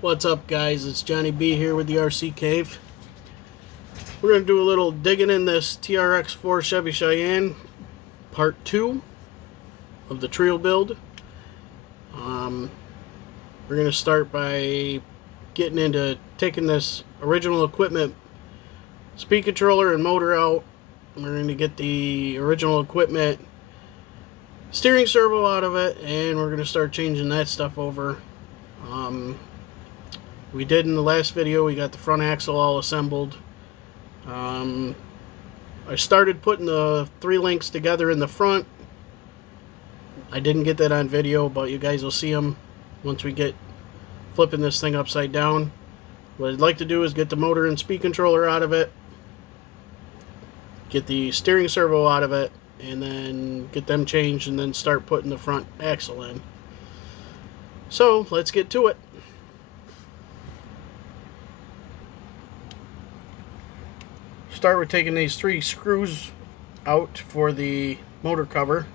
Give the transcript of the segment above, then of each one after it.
What's up, guys? It's Johnny B here with the RC Cave. We're going to do a little digging in this Trx4 Chevy Cheyenne part 2 of the Treal build. We're going to start by getting into taking this original equipment, speed controller and motor out. We're going to get the original equipment steering servo out of it, and we're going to start changing that stuff over. We did in the last video, we got the front axle all assembled. I started putting the 3 links together in the front. I didn't get that on video, but you guys will see them once we get flipping this thing upside down. What I'd like to do is get the motor and speed controller out of it, get the steering servo out of it, and then get them changed, and then start putting the front axle in. So let's get to it. Start with taking these 3 screws out for the motor cover.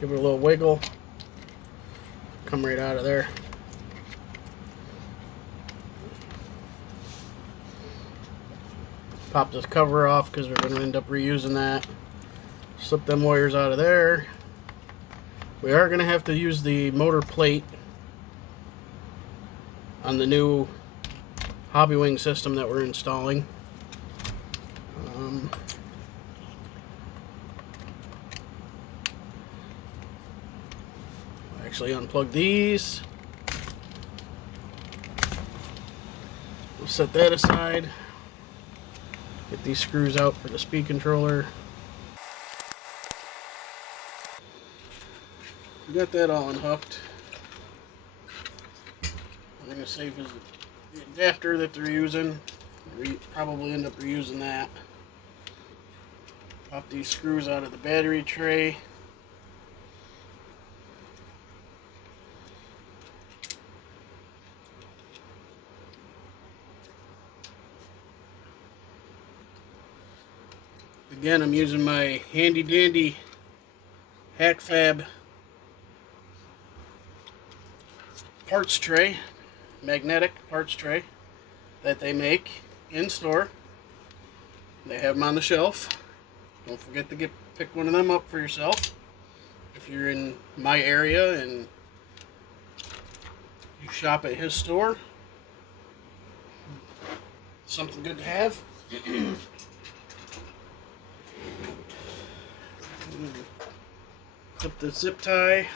Give it a little wiggle. Come right out of there. Pop this cover off because we're going to end up reusing that. Slip them wires out of there. We are going to have to use the motor plate on the new hobby wing system that we're installing. Actually unplug these. We'll set that aside. Get these screws out for the speed controller. We got that all unhooked. I'm going to save is the adapter that they're using. We probably end up reusing that. Pop these screws out of the battery tray. Again, I'm using my handy dandy Hack Fab parts tray, magnetic parts tray that they make in store. They have them on the shelf. Don't forget to pick one of them up for yourself if you're in my area and you shop at his store. Something good to have. Clip the zip tie.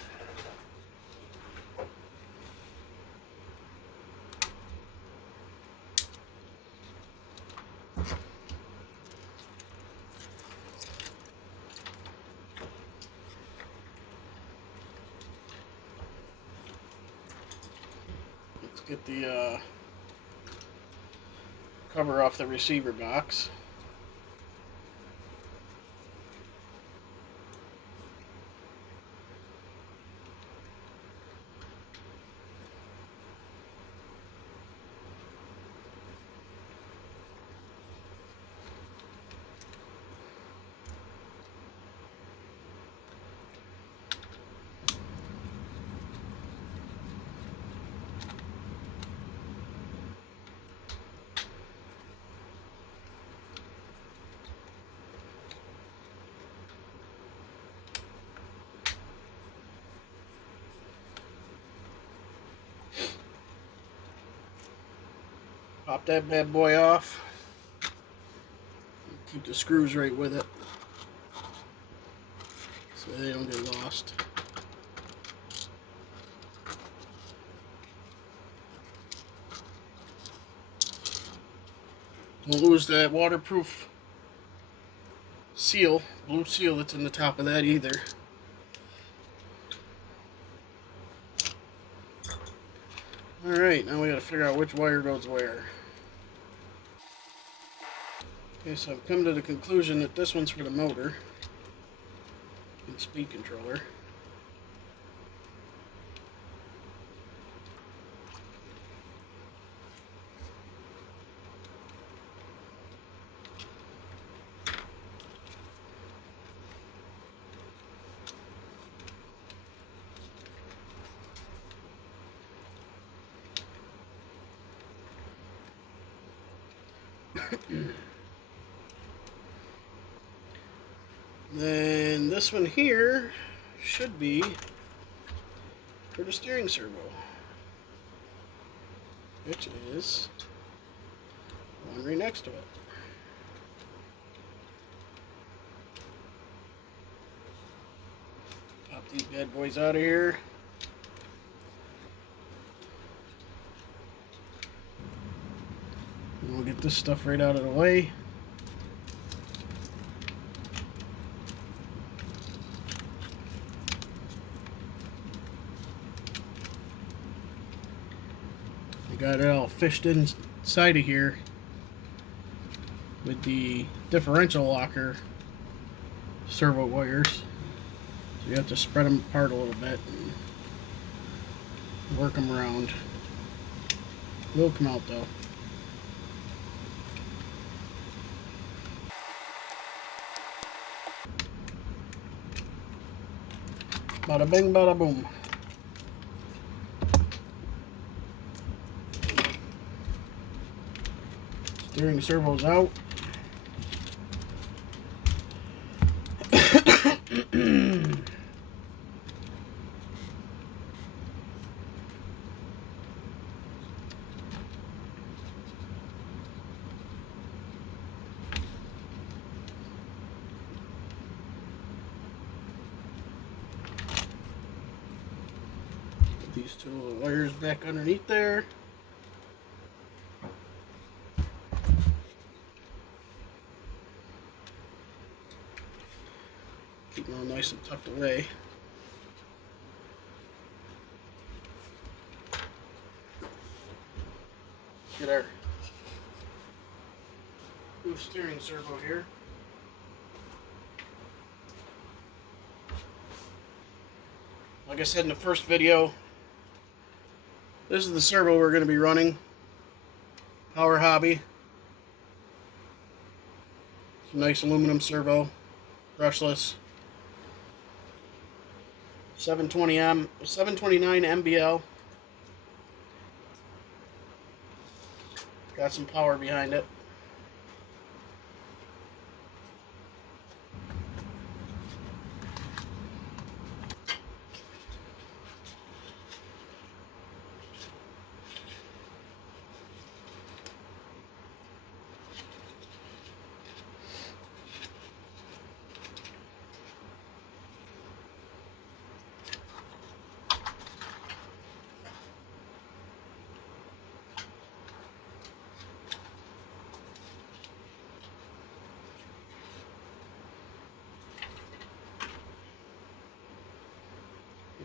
Let's get the cover off the receiver box. Pop that bad boy off. Keep the screws right with it so they don't get lost. Don't lose that waterproof seal, blue seal that's in the top of that either. Alright, now we gotta figure out which wire goes where. Okay, so I've come to the conclusion that this one's for the motor and speed controller. Then this one here should be for the steering servo, which is the one right next to it. Pop these bad boys out of here. And we'll get this stuff right out of the way. I got it all fished inside of here with the differential locker servo wires. So you have to spread them apart a little bit and work them around. Will come out though. Bada bing, bada boom. Steering servo's out. Put these two little wires back underneath there. Keep them all nice and tucked away. Get our new steering servo here. Like I said in the first video, this is the servo we're going to be running. Power Hobby. It's a nice aluminum servo, brushless. 729 MBL. Got some power behind it.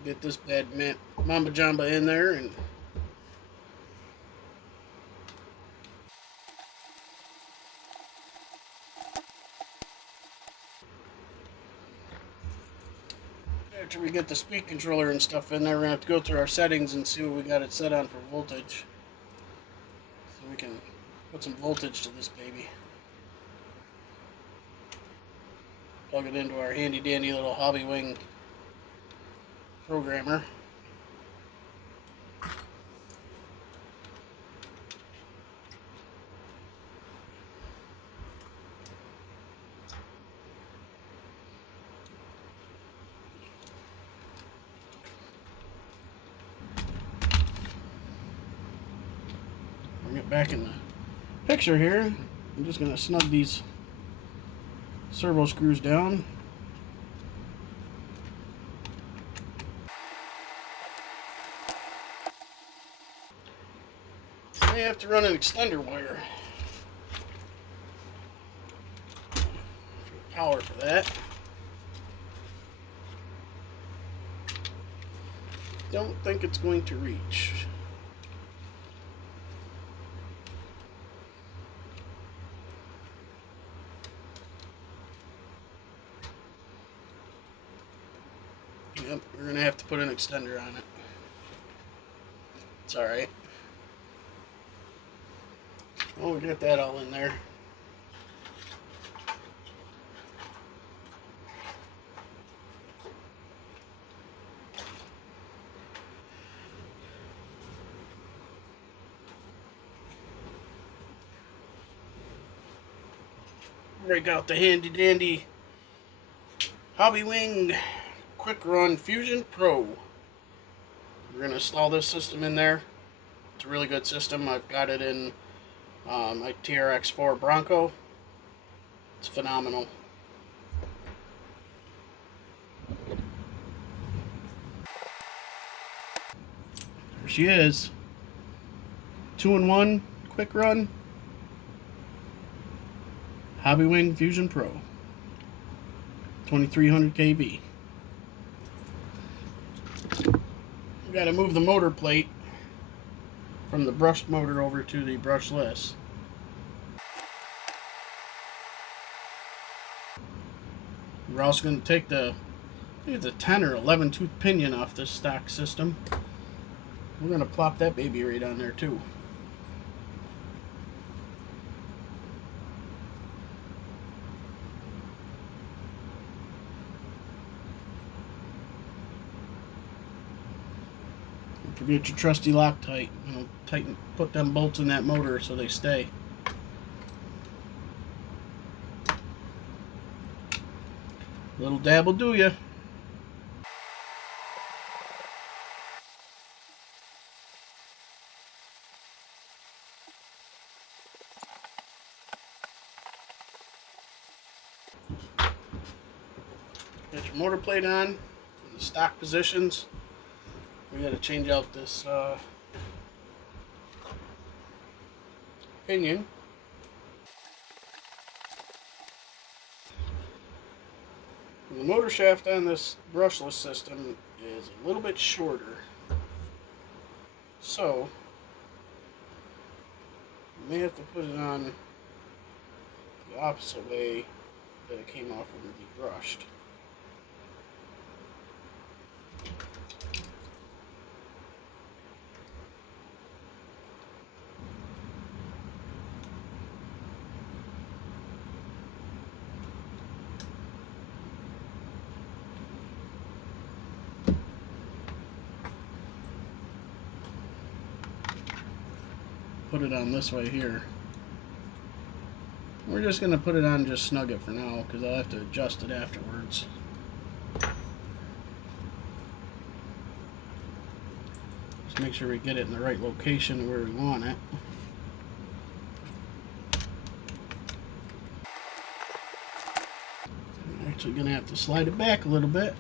Get this bad mamba jamba in there and after we get the speed controller and stuff in there, we're gonna have to go through our settings and see what we got it set on for voltage, so we can put some voltage to this baby. Plug it into our handy dandy little hobby wing programmer. Bring it back in the picture here. I'm just going to snug these servo screws down. I have to run an extender wire. Power for that. Don't think it's going to reach. Yep, we're going to have to put an extender on it. It's alright. Oh, we got that all in there. break out the handy dandy Hobby Wing Quick Run Fusion Pro. We're going to install this system in there. It's a really good system. I've got it in my Trx4 Bronco. It's phenomenal. There she is. 2-in-1 Quick Run Hobby Wing Fusion Pro. 2300 kV. We got to move the motor plate from the brushed motor over to the brushless. We're also going to take the, I think it's a 10 or 11 tooth pinion off this stock system. We're going to plop that baby right on there too. Don't forget your trusty Loctite. You know, tighten, put them bolts in that motor so they stay. Little dab will do ya. Get your motor plate on in the stock positions. We got to change out this pinion. The motor shaft on this brushless system is a little bit shorter, so you may have to put it on the opposite way that it came off when it brushed. Put it on this way here. We're just going to put it on, just snug it for now, because I'll have to adjust it afterwards. Just make sure we get it in the right location where we want it. I'm actually going to have to slide it back a little bit.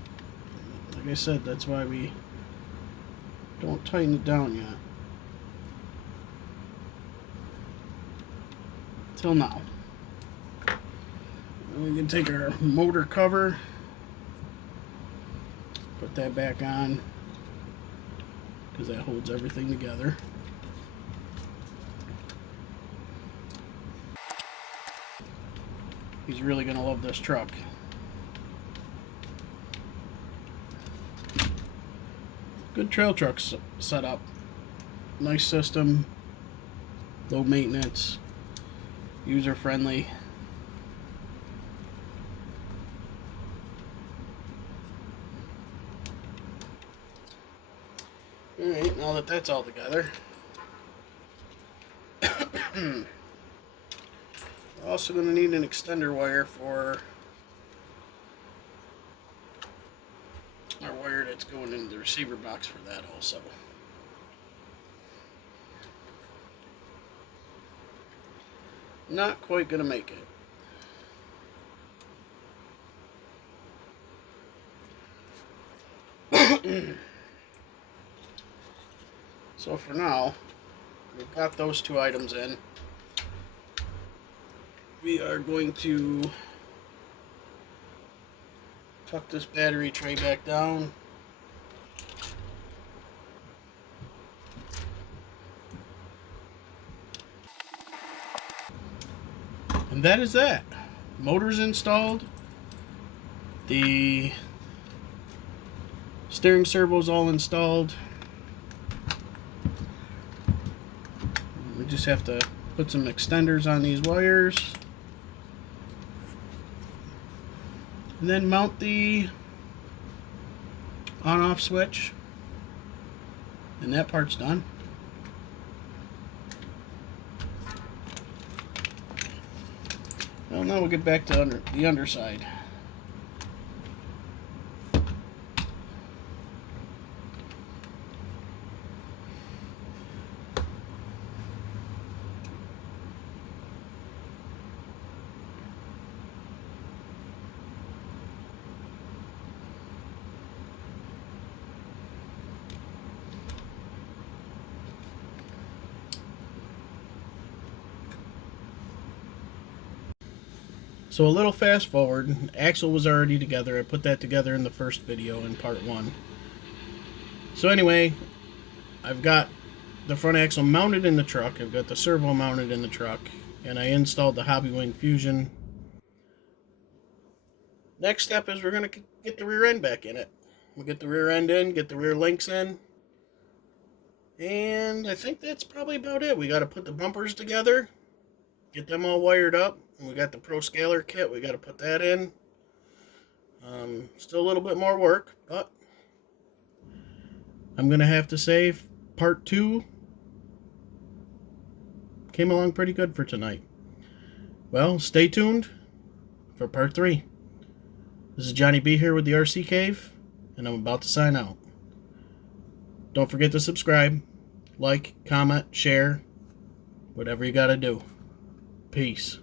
Like I said, that's why we don't tighten it down yet. Till now. And we can take our motor cover, put that back on, because that holds everything together. He's really going to love this truck. Good trail truck setup. Nice system, low maintenance, user friendly. Alright, now that that's all together, we're also going to need an extender wire for our wire that's going into the receiver box for that also. Not quite going to make it. So for now, we've got those two items in. We are going to tuck this battery tray back down. And that is that. Motor's installed. The steering servo's all installed. We just have to put some extenders on these wires. And then mount the on-off switch. And that part's done. Well, now we'll get back to the underside. So a little fast forward, axle was already together. I put that together in the first video in part 1. So anyway, I've got the front axle mounted in the truck. I've got the servo mounted in the truck. And I installed the Hobbywing Fusion. Next step is we're going to get the rear end back in it. We'll get the rear end in, get the rear links in. And I think that's probably about it. We got to put the bumpers together, get them all wired up. And we got the Pro Scaler kit. We got to put that in. Still a little bit more work, but I'm going to have to say part 2 came along pretty good for tonight. Well, stay tuned for part 3. This is Johnny B here with the RC Cave, and I'm about to sign out. Don't forget to subscribe, like, comment, share, whatever you got to do. Peace.